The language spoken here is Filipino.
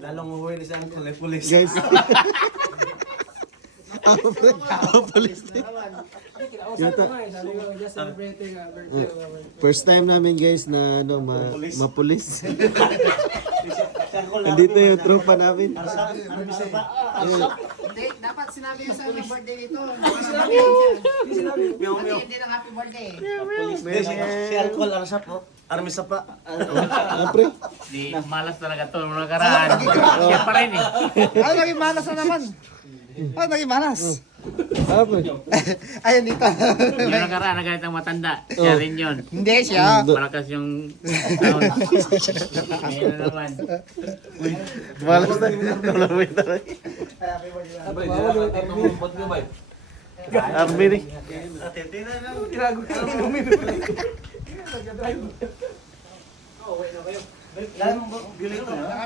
Lalong uwi na siyang pulis. Guys. Pulis din. First time namin guys na ano mapulis. Nandito yung tropa namin. Hindi, dapat sinabi niya sa birthday nito. Hindi lang happy birthday. Si Alcohol, ano siya po? Army sa pa. Pre. Di, malas talaga to. Mga karaan. Siya pa rin eh. Ay, naging manas na naman. Ay, naging manas. Pre. Ayun dito. Yung nakaraan na ganit ang matanda. Siya rin yun. Hindi siya. Malakas yung sound. Ngayon na naman. Malas na. Army rin. Lalong bulit na.